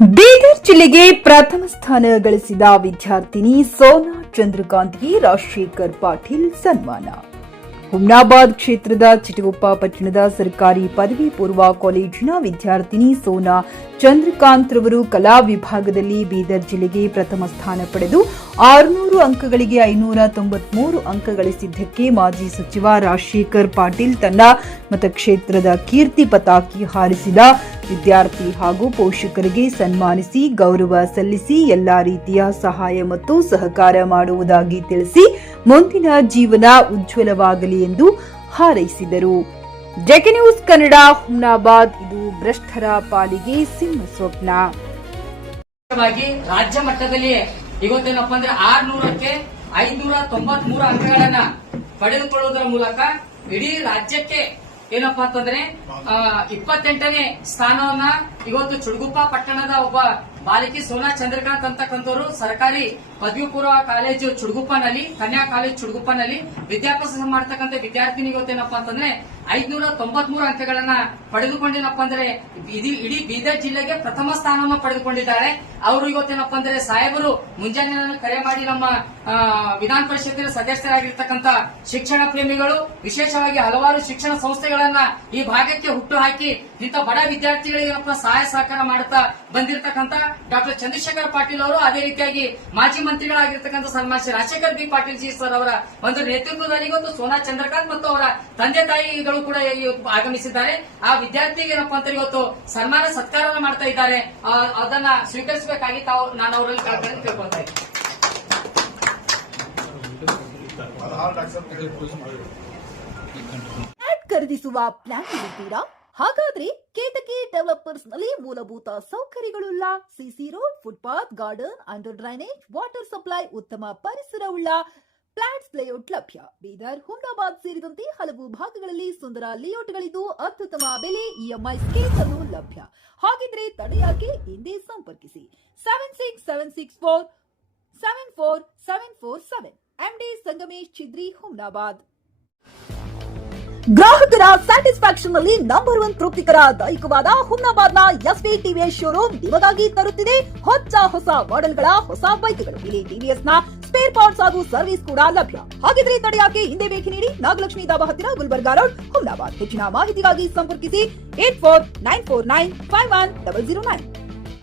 ಬೀದರ್ ಜಿಲ್ಲೆಗೆ ಪ್ರಥಮ ಸ್ಥಾನ ಗಳಿಸಿದ ವಿದ್ಯಾರ್ಥಿನಿ ಸೋನಾ ಚಂದ್ರಕಾಂತ್ಗೆ ರಾಜಶೇಖರ್ ಪಾಟೀಲ್ ಸನ್ಮಾನ. ಹುಮ್ನಾಬಾದ್ ಕ್ಷೇತ್ರದ ಚಿಟಗುಪ್ಪ ಪಟ್ಟಣದ ಸರ್ಕಾರಿ ಪದವಿ ಪೂರ್ವ ಕಾಲೇಜಿನ ವಿದ್ಯಾರ್ಥಿನಿ ಸೋನಾ ಚಂದ್ರಕಾಂತ್ ರವರು ಕಲಾ ವಿಭಾಗದಲ್ಲಿ ಬೀದರ್ ಜಿಲ್ಲೆಗೆ ಪ್ರಥಮ ಸ್ಥಾನ ಪಡೆದು 600 ಅಂಕಗಳಿಗೆ 593 ಅಂಕ ಗಳಿಸಿದ್ದಕ್ಕೆ ಮಾಜಿ ಸಚಿವ ರಾಜಶೇಖರ್ ಪಾಟೀಲ್ ತನ್ನ ಮತಕ್ಷೇತ್ರದ ಕೀರ್ತಿ ಪತಾಕಿ ಹಾರಿಸಿದ ವಿದ್ಯಾರ್ಥಿ ಹಾಗೂ ಪೋಷಕರಿಗೆ ಸನ್ಮಾನಿಸಿ ಗೌರವ ಸಲ್ಲಿಸಿ ಎಲ್ಲಾ ರೀತಿಯ ಸಹಾಯ ಮತ್ತು ಸಹಕಾರ ಮಾಡುವುದಾಗಿ ತಿಳಿಸಿ ಮುಂದಿನ ಜೀವನ ಉಜ್ವಲವಾಗಲಿ ಎಂದು ಹಾರೈಸಿದರು. JK news Kannada, Humnabad. ಇದು ಭ್ರಷ್ಟರ ಪಾಲಿಗೆ ಸಿಂಹ ಸ್ವಪ್ನ. ರಾಜ್ಯ ಮಟ್ಟದಲ್ಲಿ ಇವತ್ತೇನಪ್ಪ ಅಂದ್ರೆ 600ಕ್ಕೆ 593 ಅಂಕಗಳನ್ನ ಪಡೆದುಕೊಳ್ಳುವುದರ ಮೂಲಕ ಇಡೀ ರಾಜ್ಯಕ್ಕೆ ಏನಪ್ಪಾ ಅಂತಂದ್ರೆ 28ನೇ ಸ್ಥಾನವನ್ನ ಇವತ್ತು ಚುಡಗುಪ್ಪ ಪಟ್ಟಣದ ಒಬ್ಬ ಬಾಲಕಿ ಸೋನಾ ಚಂದ್ರಕಾಂತ್ ಅಂತಕ್ಕಂಥವರು ಸರ್ಕಾರಿ ಪದವಿ ಪೂರ್ವ ಕಾಲೇಜು ಚುಡಗುಪ್ಪನಲ್ಲಿ, ಕನ್ಯಾ ಕಾಲೇಜು ಚುಡಗುಪ್ಪನಲ್ಲಿ ವಿದ್ಯಾಭ್ಯಾಸ ಮಾಡತಕ್ಕಂಥ ವಿದ್ಯಾರ್ಥಿನಿ ಇವತ್ತೇನಪ್ಪಾ ಅಂತಂದ್ರೆ 593 ಅಂಕಗಳನ್ನ ಪಡೆದುಕೊಂಡೇನಪ್ಪ ಅಂದ್ರೆ ಇಡೀ ಬೀದರ್ ಜಿಲ್ಲೆಗೆ ಪ್ರಥಮ ಸ್ಥಾನವನ್ನು ಪಡೆದುಕೊಂಡಿದ್ದಾರೆ. ಅವರು ಇವತ್ತೇನಪ್ಪ ಅಂದ್ರೆ ಸಾಹೇಬರು ಮುಂಜಾನೆ ಕರೆ ಮಾಡಿ ನಮ್ಮ ವಿಧಾನ ಪರಿಷತ್ತಿನ ಸದಸ್ಯರಾಗಿರ್ತಕ್ಕಂಥ ಶಿಕ್ಷಣ ಪ್ರೇಮಿಗಳು, ವಿಶೇಷವಾಗಿ ಹಲವಾರು ಶಿಕ್ಷಣ ಸಂಸ್ಥೆಗಳನ್ನ ಈ ಭಾಗಕ್ಕೆ ಹುಟ್ಟು ಹಾಕಿ ಇಂಥ ಬಡ ವಿದ್ಯಾರ್ಥಿಗಳಿಗೆ ಏನಪ್ಪ ಸಹಾಯ ಸಹಕಾರ ಮಾಡುತ್ತಾ ಬಂದಿರತಕ್ಕಂಥ ಡಾಕ್ಟರ್ ಚಂದ್ರಶೇಖರ್ ಪಾಟೀಲ್ ಅವರು, ಅದೇ ರೀತಿಯಾಗಿ ಮಾಜಿ ಮಂತ್ರಿಗಳಾಗಿರ್ತಕ್ಕಂಥ ಸನ್ಮಾನ್ಯ ಶ್ರೀ ರಾಜಶೇಖರ್ ಬಿ ಪಾಟೀಲ್ ಜಿ ಸರ್ ಅವರ ಒಂದು ನೇತೃತ್ವದಲ್ಲಿ ಇವತ್ತು ಸೋನಾ ಚಂದ್ರಕಾಂತ್ ಮತ್ತು ಅವರ ತಂದೆ ತಾಯಿಗಳು ಕೂಡ ಆಗಮಿಸಿದ್ದಾರೆ. ಆ ವಿದ್ಯಾರ್ಥಿಗೆ ಏನಪ್ಪಾ ಅಂತ ಇವತ್ತು ಸನ್ಮಾನ ಸತ್ಕಾರವನ್ನು ಮಾಡ್ತಾ ಇದ್ದಾರೆ. ಅದನ್ನ ಸ್ವೀಕರಿಸಬೇಕಾಗಿ ನಾನು ಅವರಲ್ಲಿ ಕೇಳ್ಕೊಳ್ತಾ ಇದ್ದೀನಿ. ಖರೀದಿಸುವ ಪ್ಲಾನ್ ಇರುತ್ತೀರಾ? ಹಾಗಾದ್ರೆ ಕೇತಕಿ ಡೆವಲಪರ್ಸ್ ನಲ್ಲಿ ಮೂಲಭೂತ ಸೌಕರ್ಯಗಳುಳ್ಳ CC road, footpath, garden, under drainage, water supply, ಉತ್ತಮ ಪರಿಸರವುಳ್ಳ ಫ್ಲಾಟ್ಸ್ ಲೇಔಟ್ ಲಭ್ಯ. ಬೀದರ್, ಹುಮ್ನಾಬಾದ್ ಸೇರಿದಂತೆ ಹಲವು ಭಾಗಗಳಲ್ಲಿ ಸುಂದರ ಲೇಔಟ್ಗಳಿದ್ದು ಅತ್ಯುತ್ತಮ ಬೆಲೆ, ಇಎಂಐ ಸ್ಕೀಮ್ಸ್ ಅನ್ನು ಲಭ್ಯ. ಹಾಗಿದ್ರೆ ತಡೆಯಾಕೆ ಹಿಂದೆ ಸಂಪರ್ಕಿಸಿ 7676474747 ಎಂಡಿ ಸಂಗಮೇಶ್ ಚಿದ್ರಿ, ಹುಮ್ನಾಬಾದ್. ಗ್ರಾಹಕರ ಸ್ಯಾಟಿಸ್ಫ್ಯಾಕ್ಷನ್ ನಲ್ಲಿ ನಂಬರ್ 1 ತೃಪ್ತಿಕರ ದೈಹಿಕವಾದ ಹುಮ್ನಾಬಾದ್ನ ಎಸ್ವಿ ಟಿವಿಎಸ್ ಶೋರೂಮ್ ನಿಮಗಾಗಿ ತರುತ್ತಿದೆ ಹೊಸ ಮಾಡೆಲ್ಗಳ ಹೊಸ ಬೈಕ್ಗಳು. ಇಲ್ಲಿ ಟಿವಿಎಸ್ ನ ಸ್ಪೇರ್ ಪಾರ್ಟ್ಸ್ ಹಾಗೂ ಸರ್ವಿಸ್ ಕೂಡ ಲಭ್ಯ. ಹಾಗಿದ್ರೆ ತಡೆಯಾಕೆ ಹಿಂದೆ ಭೇಟಿ ನೀಡಿ ನಾಗಲಕ್ಷ್ಮಿ ಧಾಬಾ ಹತ್ತಿರ, ಗುಲ್ಬರ್ಗಾ ರೋಡ್, ಹುಮ್ನಾಬಾದ್. ಹೆಚ್ಚಿನ ಮಾಹಿತಿಗಾಗಿ ಸಂಪರ್ಕಿಸಿ 8494951009.